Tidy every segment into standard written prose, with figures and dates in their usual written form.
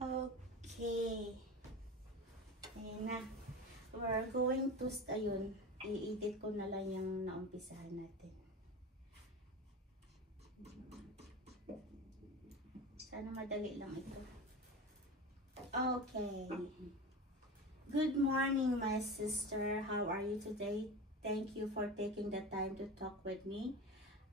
Okay. Ayan na. We're going to, ayun, i-edit ko na lang yung naumpisahan natin. Sana madali lang ito. Okay. Good morning, my sister. How are you today? Thank you for taking the time to talk with me.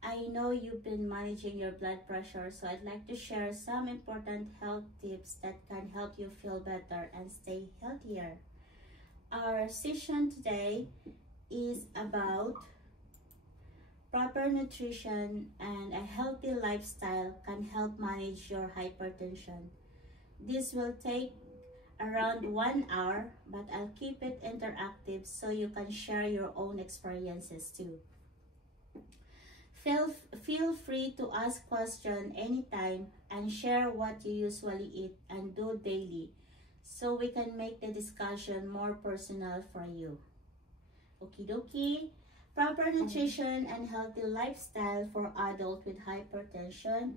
I know you've been managing your blood pressure, so I'd like to share some important health tips that can help you feel better and stay healthier. Our session today is about proper nutrition and a healthy lifestyle can help manage your hypertension. This will take around 1 hour, but I'll keep it interactive so you can share your own experiences too. Feel free to ask questions anytime and share what you usually eat and do daily so we can make the discussion more personal for you. Okie dokie. Proper nutrition and healthy lifestyle for adults with hypertension.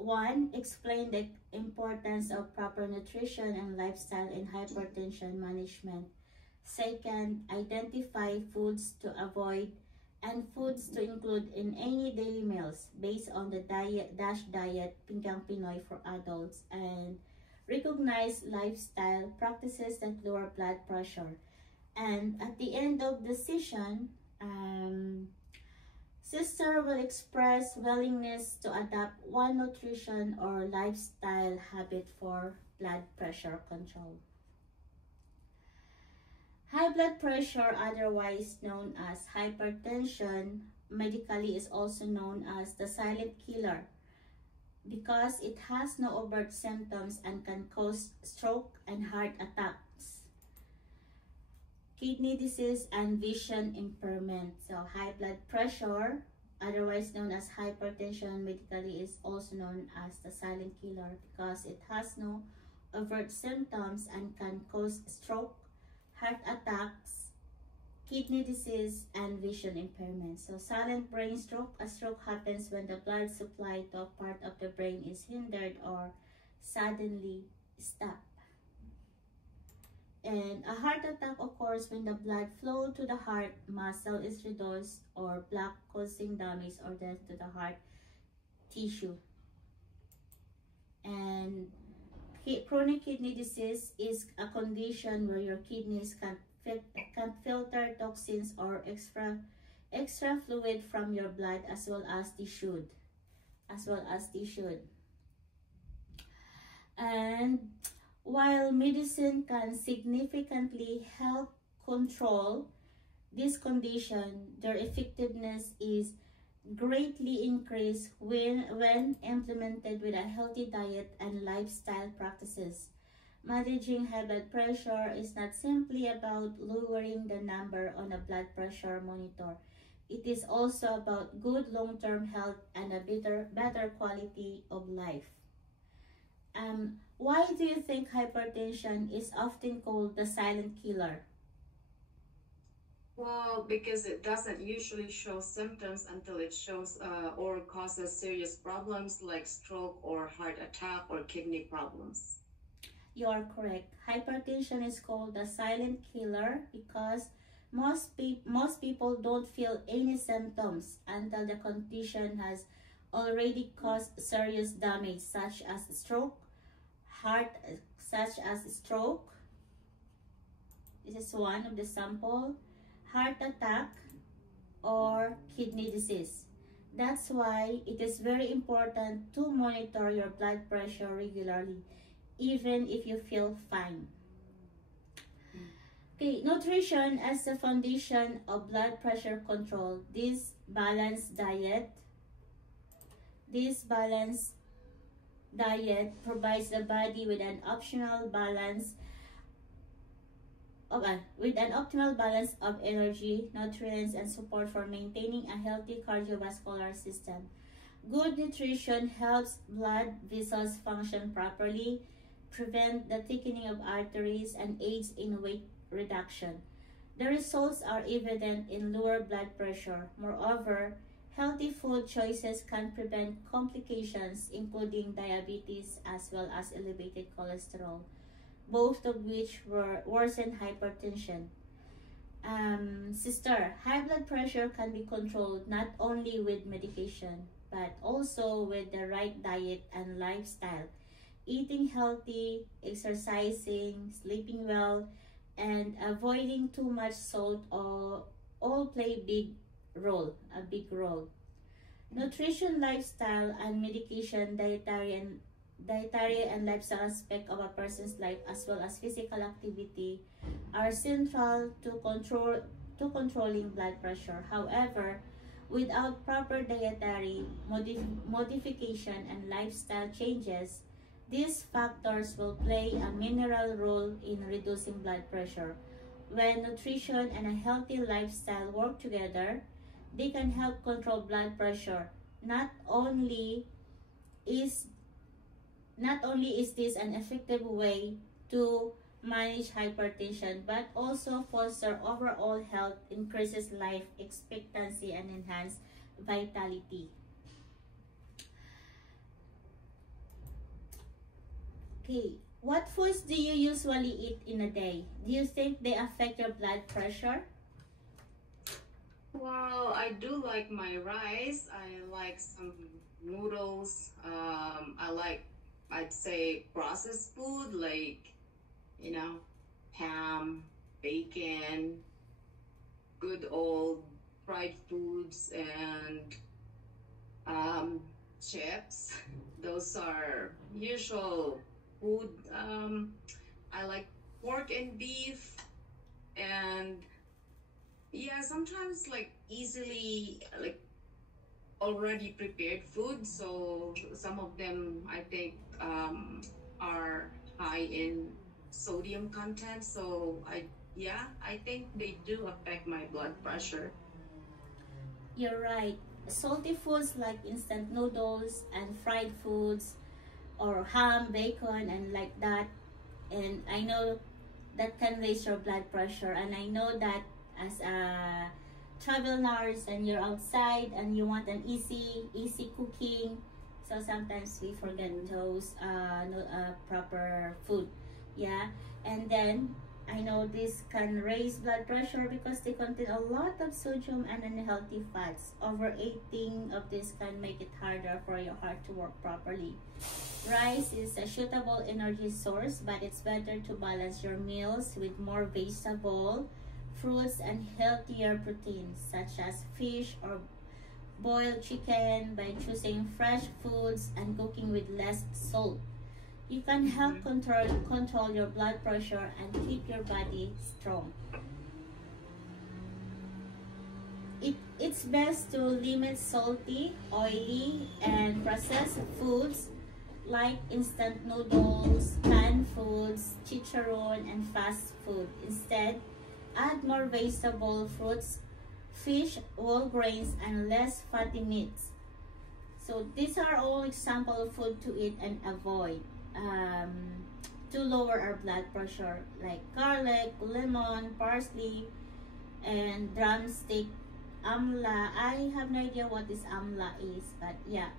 1. Explain the importance of proper nutrition and lifestyle in hypertension management. 2. Identify foods to avoid and foods to include in any daily meals based on the DASH diet Pinggang Pinoy for adults, and recognize lifestyle practices that lower blood pressure. And at the end of the session, sister will express willingness to adopt one nutrition or lifestyle habit for blood pressure control. High blood pressure, otherwise known as hypertension, medically is also known as the silent killer because it has no overt symptoms and can cause stroke and heart attacks, kidney disease, and vision impairment. So high blood pressure, otherwise known as hypertension, medically is also known as the silent killer because it has no overt symptoms and can cause stroke, heart attacks, kidney disease, and vision impairment. So silent brain stroke, a stroke happens when the blood supply to a part of the brain is hindered or suddenly stopped. And a heart attack occurs when the blood flow to the heart muscle is reduced or blocked, causing damage or death to the heart tissue. And chronic kidney disease is a condition where your kidneys can't filter toxins or extra fluid from your blood as well as they should. And while medicine can significantly help control this condition, their effectiveness is greatly increased when implemented with a healthy diet and lifestyle practices. Managing high blood pressure is not simply about lowering the number on a blood pressure monitor. It is also about good long-term health and a better quality of life. Why do you think hypertension is often called the silent killer? Well, because it doesn't usually show symptoms until it shows or causes serious problems like stroke or heart attack or kidney problems. You are correct. Hypertension is called the silent killer because most people don't feel any symptoms until the condition has already caused serious damage such as stroke, this is one of the sample, heart attack, or kidney disease. That's why it is very important to monitor your blood pressure regularly, even if you feel fine. Okay, nutrition as the foundation of blood pressure control. This balanced diet provides the body with an optimal balance of energy, nutrients, and support for maintaining a healthy cardiovascular system. Good nutrition helps blood vessels function properly, prevent the thickening of arteries, and aids in weight reduction. The results are evident in lower blood pressure. Moreover, Healthy food choices can prevent complications including diabetes as well as elevated cholesterol, both of which worsen hypertension. Sister, high blood pressure can be controlled not only with medication but also with the right diet and lifestyle. Eating healthy, exercising, sleeping well, and avoiding too much salt all play a big role. Nutrition, lifestyle, and medication, dietary and lifestyle aspect of a person's life as well as physical activity are central to controlling blood pressure. However, without proper dietary modification and lifestyle changes, these factors will play a mineral role in reducing blood pressure. When nutrition and a healthy lifestyle work together, they can help control blood pressure. Not only is this an effective way to manage hypertension, but also foster overall health, increases life expectancy, and enhance vitality. Okay, what foods do you usually eat in a day? Do you think they affect your blood pressure? Well, I do like my rice. I like some noodles. I like, I'd say, processed food like, you know, ham, bacon, good old fried foods, and chips. Those are usual food. I like pork and beef, and yeah, sometimes like easily like already prepared food. So some of them I think are high in sodium content. So I think they do affect my blood pressure. You're right. Salty foods like instant noodles and fried foods or ham, bacon, and like that. And I know that can raise your blood pressure. And I know that as a travel nurse and you're outside and you want an easy cooking. So sometimes we forget those proper food. Yeah. And then I know this can raise blood pressure because they contain a lot of sodium and unhealthy fats. Overeating of this can make it harder for your heart to work properly. Rice is a suitable energy source, but it's better to balance your meals with more vegetable, fruits, and healthier proteins such as fish or boiled chicken by choosing fresh foods and cooking with less salt. You can help control your blood pressure and keep your body strong. It's best to limit salty, oily, and processed foods like instant noodles, canned foods, chicharron, and fast food. Instead, add more vegetable, fruits, fish, whole grains, and less fatty meats. So these are all example of food to eat and avoid to lower our blood pressure, like garlic, lemon, parsley, and drumstick, amla. I have no idea what this amla is, but yeah,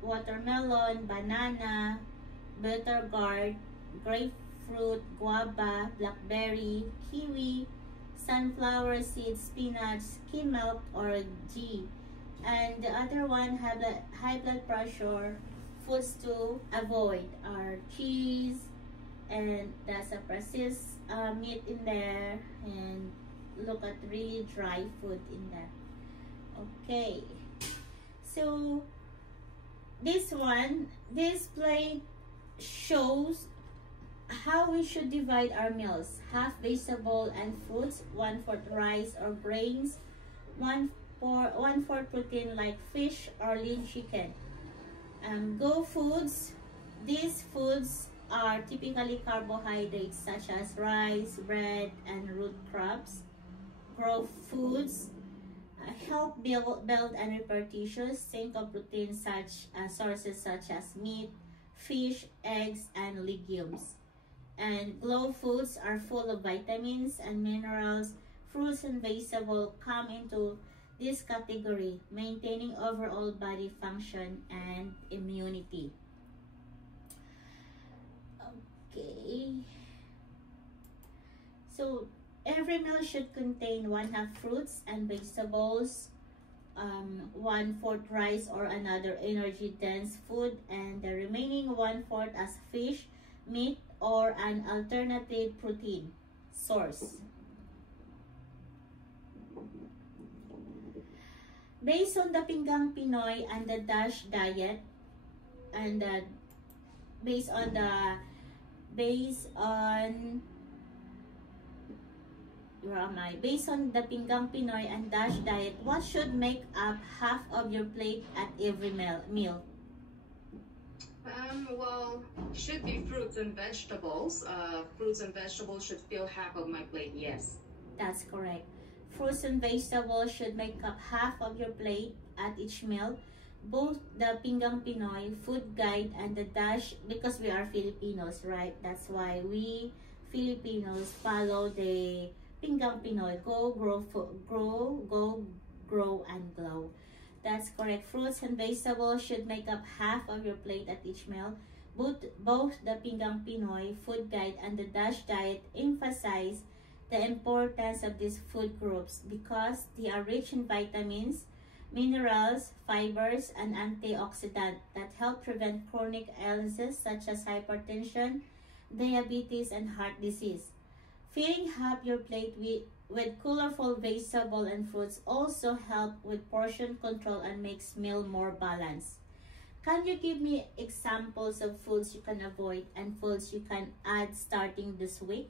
watermelon, banana, bitter gourd, grapefruit, guava, blackberry, kiwi, sunflower seeds, spinach, skim milk, or ghee. And the other one have the high blood pressure foods to avoid are cheese, and there's a processed meat in there, and look at really dry food in there. Okay, so this plate shows how we should divide our meals: half vegetable and fruits, 1/4 rice or grains, one fourth protein like fish or lean chicken. Go foods. These foods are typically carbohydrates such as rice, bread, and root crops. Grow foods help build and repair tissues. Think of protein sources such as meat, fish, eggs, and legumes. And glow foods are full of vitamins and minerals. Fruits and vegetables come into this category, maintaining overall body function and immunity. Okay. So every meal should contain 1/2 fruits and vegetables, 1/4 rice or another energy dense food, and the remaining 1/4 as fish, meat, or an alternative protein source. Based on the Pinggang Pinoy and the DASH diet, and based on the based on where am I? Based on the Pinggang Pinoy and DASH diet, what should make up half of your plate at every meal? Well, should be fruits and vegetables. Fruits and vegetables should fill half of my plate, yes. That's correct. Fruits and vegetables should make up half of your plate at each meal. Both the Pinggang Pinoy food guide and the DASH, because we are Filipinos, right? That's why we Filipinos follow the Pinggang Pinoy. Go, grow, and glow. That's correct. Fruits and vegetables should make up half of your plate at each meal. Both the Pinggang Pinoy food guide and the DASH diet emphasize the importance of these food groups because they are rich in vitamins, minerals, fibers, and antioxidants that help prevent chronic illnesses such as hypertension, diabetes, and heart disease. Filling half your plate with colorful vegetable and fruits also help with portion control and makes meal more balanced. Can you give me examples of foods you can avoid and foods you can add starting this week?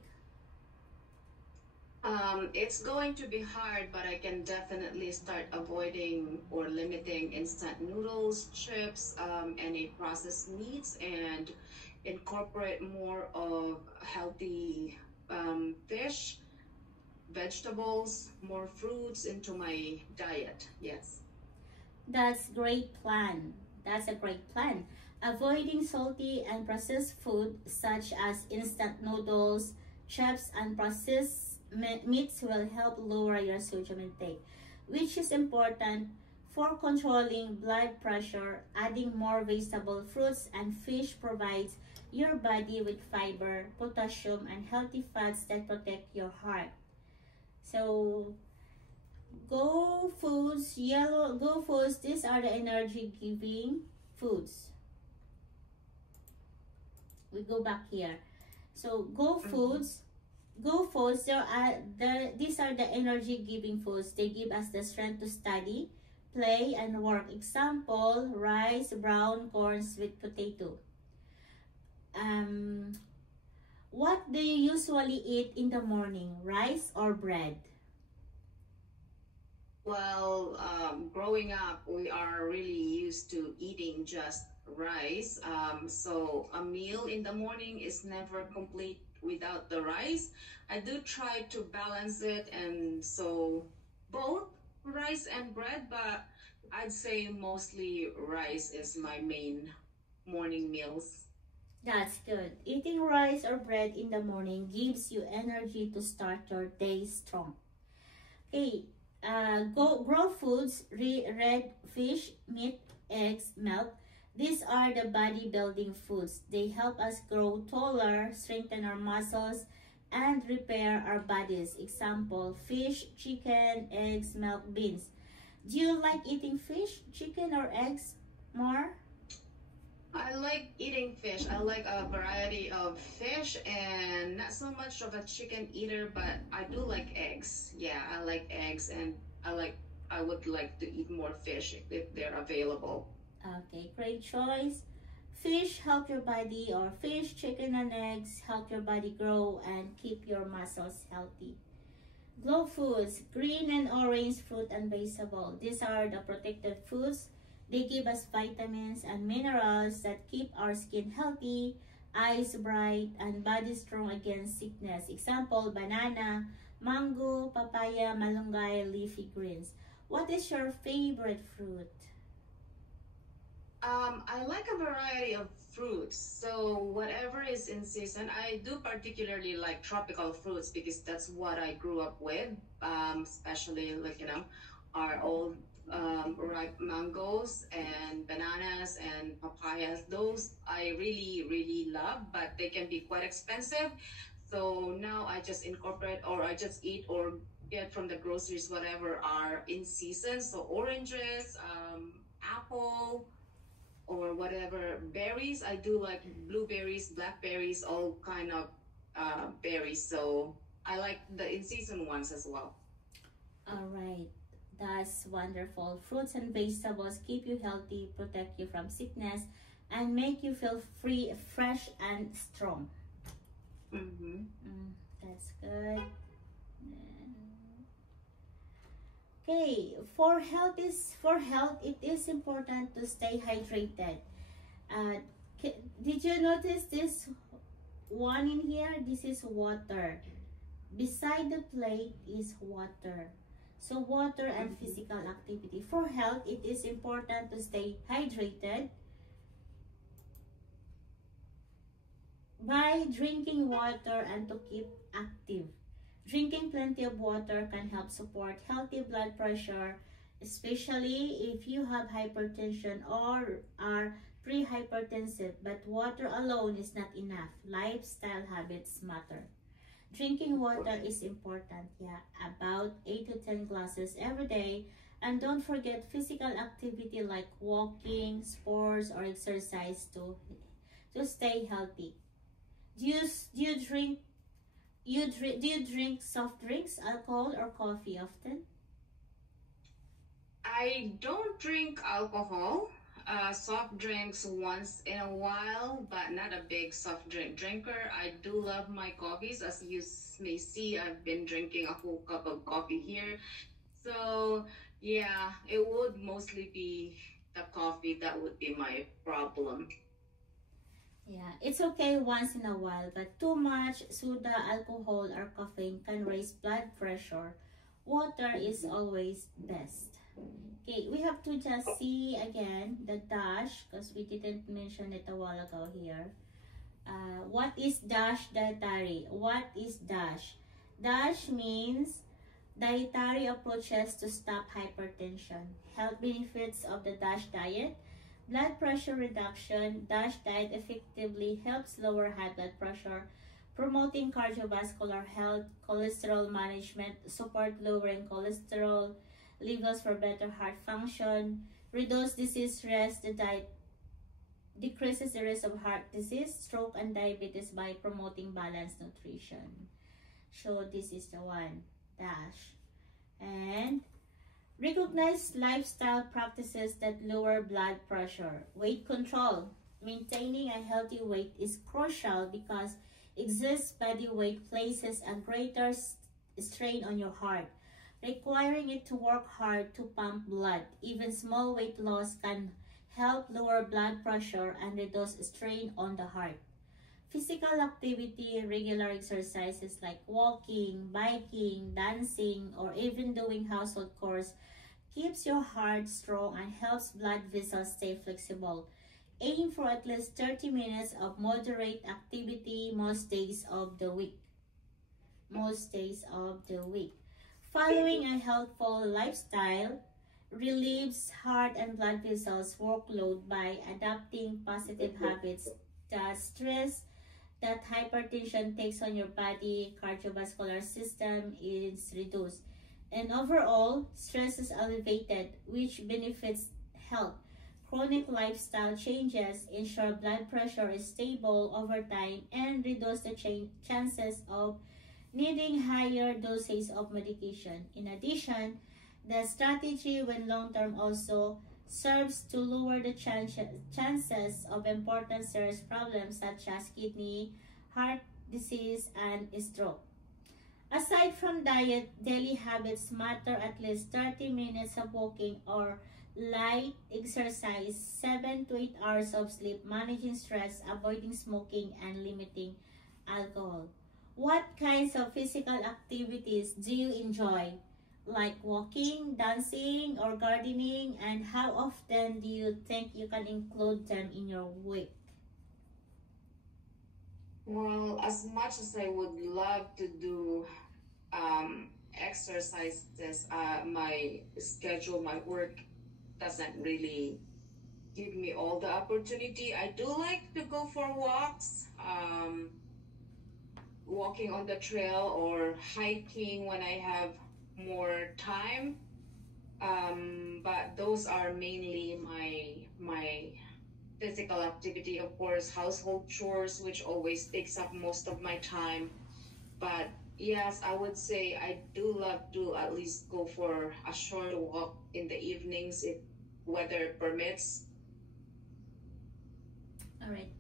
It's going to be hard, but I can definitely start avoiding or limiting instant noodles, chips, any processed meats, and incorporate more of healthy fish, vegetables, more fruits into my diet. Yes. That's great plan. That's a great plan. Avoiding salty and processed food such as instant noodles, chips, and processed meats will help lower your sodium intake, which is important for controlling blood pressure. Adding more vegetable, fruits, and fish provides your body with fiber, potassium, and healthy fats that protect your heart. So, Go Foods, Go Foods, these are the energy-giving foods. We go back here. So, Go Foods, these are the energy-giving foods. They give us the strength to study, play, and work. Example, rice, brown corn, sweet potato. What do you usually eat in the morning, rice or bread? Well, growing up, we are really used to eating just rice. So a meal in the morning is never complete without the rice. I do try to balance it, and so both rice and bread, but I'd say mostly rice is my main morning meals. That's good. Eating rice or bread in the morning gives you energy to start your day strong. Okay, grow foods, red fish, meat, eggs, milk. These are the bodybuilding foods. They help us grow taller, strengthen our muscles, and repair our bodies. Example, fish, chicken, eggs, milk, beans. Do you like eating fish, chicken, or eggs more? I like eating fish. I like a variety of fish and not so much of a chicken eater, but I do like eggs. Yeah, I like eggs and I would like to eat more fish if they're available. Okay, great choice. Fish help your body, or fish, chicken, and eggs help your body grow and keep your muscles healthy. Glow foods, green and orange fruit and vegetable. These are the protected foods. They give us vitamins and minerals that keep our skin healthy, eyes bright, and body strong against sickness. Example, banana, mango, papaya, malunggay, leafy greens. What is your favorite fruit? I like a variety of fruits, so whatever is in season. I do particularly like tropical fruits because that's what I grew up with, especially like are all ripe mangoes and bananas and papayas. Those I really, really love, but they can be quite expensive. So now I just incorporate or I just eat or get from the groceries whatever are in season. So oranges, apple, or whatever berries. I do like blueberries, blackberries, all kind of berries. So I like the in season ones as well. All right. That's wonderful. Fruits and vegetables keep you healthy, protect you from sickness, and make you feel free, fresh, and strong. Mm-hmm. That's good. Okay, for health, it is important to stay hydrated. Uh, did you notice this one in here? This is water. Beside the plate is water. So water and Mm-hmm. physical activity. For health, it is important to stay hydrated by drinking water and to keep active. Drinking plenty of water can help support healthy blood pressure, especially if you have hypertension or are pre-hypertensive. But water alone is not enough. Lifestyle habits matter. Drinking Of water course. is important, yeah, about 8 to 10 glasses every day. And don't forget physical activity like walking, sports, or exercise to stay healthy. Do you drink soft drinks, alcohol, or coffee often? I don't drink alcohol. Soft drinks once in a while, but not a big soft drink drinker. I do love my coffees. As you may see, I've been drinking a whole cup of coffee here. So, yeah, it would mostly be the coffee that would be my problem. Yeah, it's okay once in a while, but too much soda, alcohol, or caffeine can raise blood pressure. Water is Mhm. always best. Okay, we have to just see again the dash because we didn't mention it a while ago here. What is DASH dietary? What is DASH? DASH means dietary approaches to stop hypertension. Health benefits of the DASH diet. Blood pressure reduction. DASH diet effectively helps lower high blood pressure, promoting cardiovascular health, cholesterol management, support lowering cholesterol levels for better heart function, reduce disease risk. The diet decreases the risk of heart disease, stroke, and diabetes by promoting balanced nutrition. So this is the one, dash. And recognize lifestyle practices that lower blood pressure. Weight control. Maintaining a healthy weight is crucial because excess body weight places a greater strain on your heart, requiring it to work hard to pump blood. Even small weight loss can help lower blood pressure and reduce strain on the heart. Physical activity, regular exercises like walking, biking, dancing, or even doing household chores keeps your heart strong and helps blood vessels stay flexible. Aim for at least 30 minutes of moderate activity most days of the week. Most days of the week. Following a healthful lifestyle relieves heart and blood vessels workload by adapting positive habits. The stress that hypertension takes on your body cardiovascular system is reduced, and overall stress is elevated, which benefits health. Chronic lifestyle changes ensure blood pressure is stable over time and reduce the chances of needing higher doses of medication. In addition, the strategy when long term also serves to lower the chances of important serious problems such as kidney, heart disease, and stroke. Aside from diet, daily habits matter. At least 30 minutes of walking or light exercise, 7 to 8 hours of sleep, managing stress, avoiding smoking, and limiting alcohol. What kinds of physical activities do you enjoy? Like walking, dancing, or gardening? And how often do you think you can include them in your week? Well, as much as I would love to do um, exercises. My schedule, my work doesn't really give me all the opportunity. I do like to go for walks, walking on the trail or hiking when I have more time. But those are mainly my physical activity. Of course, household chores, which always takes up most of my time. But yes, I would say I do love to at least go for a short walk in the evenings if weather permits. All right.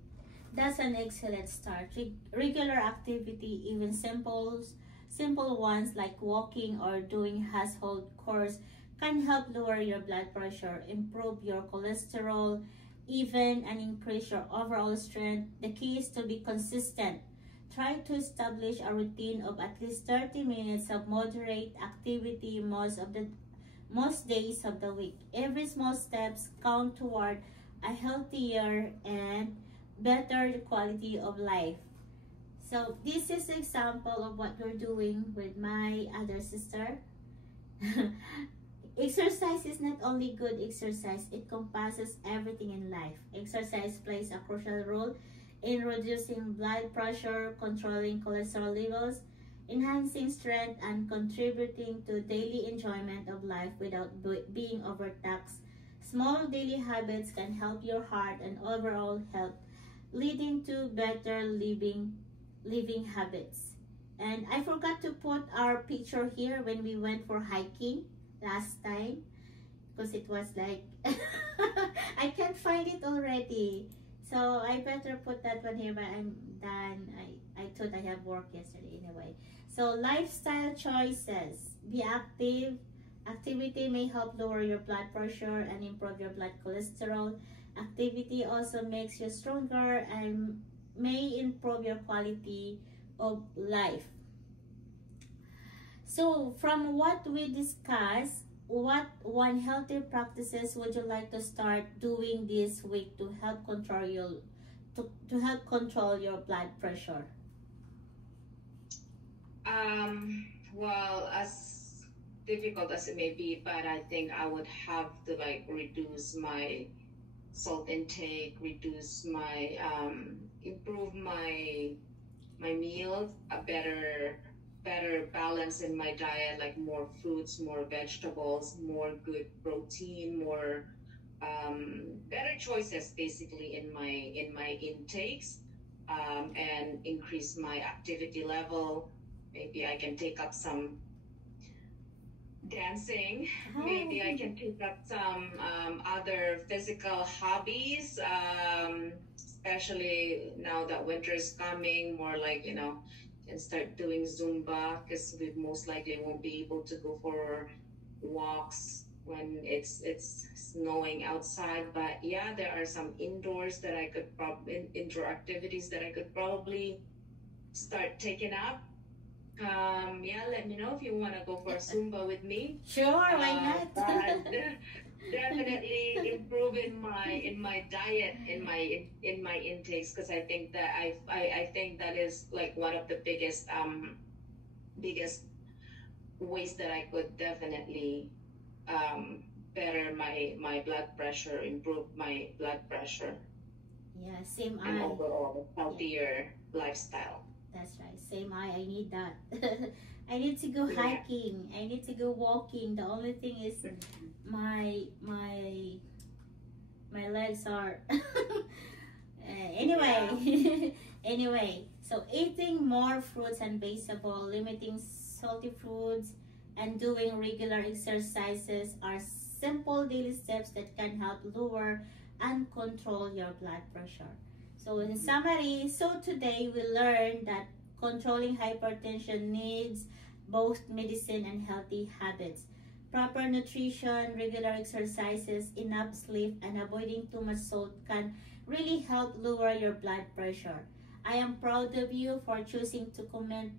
That's an excellent start. Regular activity, even simple ones like walking or doing household chores, can help lower your blood pressure, improve your cholesterol, even and increase your overall strength. The key is to be consistent. Try to establish a routine of at least 30 minutes of moderate activity most days of the week. Every small steps count toward a healthier and better quality of life. So this is an example of what we're doing with my other sister. Exercise is not only good exercise, it encompasses everything in life. Exercise plays a crucial role in reducing blood pressure, controlling cholesterol levels, enhancing strength, and contributing to daily enjoyment of life without being overtaxed. Small daily habits can help your heart and overall health, leading to better living habits. And I forgot to put our picture here when we went for hiking last time, because it was like I can't find it already, so I better put that one here, but I'm done. I thought I have work yesterday anyway. So lifestyle choices: be active. Activity may help lower your blood pressure and improve your blood cholesterol. Activity also makes you stronger and may improve your quality of life. So from what we discussed, what one healthy practices would you like to start doing this week to help control your blood pressure? Well, as difficult as it may be, but I think I would have to like reduce my salt intake, reduce my improve my meals, a better balance in my diet, like more fruits, more vegetables, more good protein, more better choices basically in my intakes, and increase my activity level. Maybe I can take up some dancing. Maybe I can pick up some other physical hobbies, especially now that winter is coming, more like, can start doing Zumba, because we most likely won't be able to go for walks when it's snowing outside. But yeah, there are some indoors that I could indoor activities that I could probably start taking up. Yeah, let me know if you want to go for Zumba with me. Sure, why not? But definitely improve in my diet, in my intakes, because I think that I think that is like one of the biggest ways that I could definitely better my blood pressure, improve my blood pressure, Yeah, same and I. overall Yeah, healthier lifestyle. that's right. Same I need that. I need to go Yeah. hiking. I need to go walking. The only thing is my my legs are Yeah. anyway. Anyway, so eating more fruits and vegetables, limiting salty foods, and doing regular exercises are simple daily steps that can help lower and control your blood pressure. So in summary, so today we learned that controlling hypertension needs both medicine and healthy habits. Proper nutrition, regular exercises, enough sleep, and avoiding too much salt can really help lower your blood pressure. I am proud of you for choosing to commit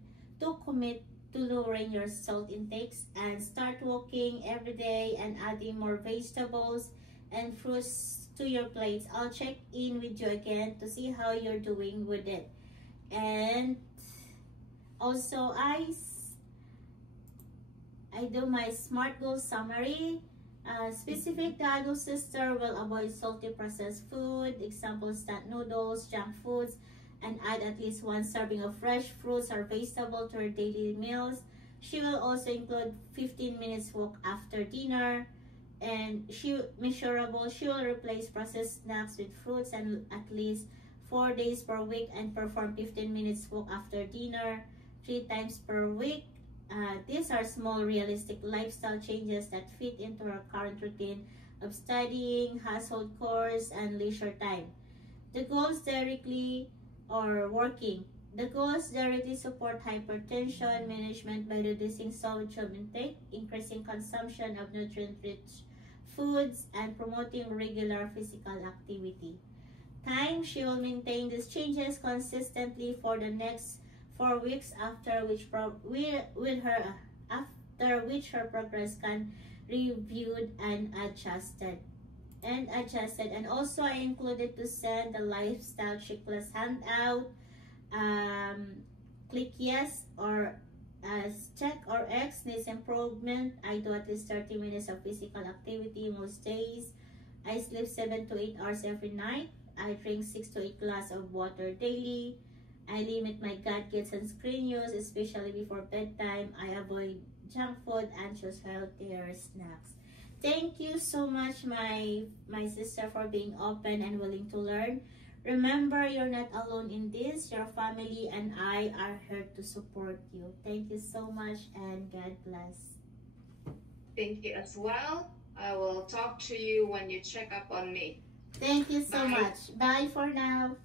to lowering your salt intakes and start walking every day and adding more vegetables and fruits to your plates. I'll check in with you again to see how you're doing with it. And also, I do my SMART goal summary. Specific to adult sister will avoid salty processed food, example instant noodles, junk foods, and add at least 1 serving of fresh fruits or vegetables to her daily meals. She will also include 15 minutes walk after dinner, and she will replace processed snacks with fruits and at least 4 days per week and perform 15 minutes walk after dinner 3 times per week. These are small realistic lifestyle changes that fit into her current routine of studying, household chores, and leisure time. The goals directly support hypertension management by reducing sodium intake, increasing consumption of nutrient-rich foods, and promoting regular physical activity. Time, she will maintain these changes consistently for the next 4 weeks, after which her progress can reviewed and adjusted. And also I included to send the lifestyle checklist handout. Click yes or check or X needs improvement. I do at least 30 minutes of physical activity most days. I sleep 7 to 8 hours every night. I drink 6 to 8 glasses of water daily. I limit my gadgets and screen use, especially before bedtime. I avoid junk food and choose healthier snacks. Thank you so much, my sister, for being open and willing to learn. Remember, you're not alone in this. Your family and I are here to support you. Thank you so much, and God bless. Thank you as well. I will talk to you when you check up on me. Thank you so Bye. much. Bye for now.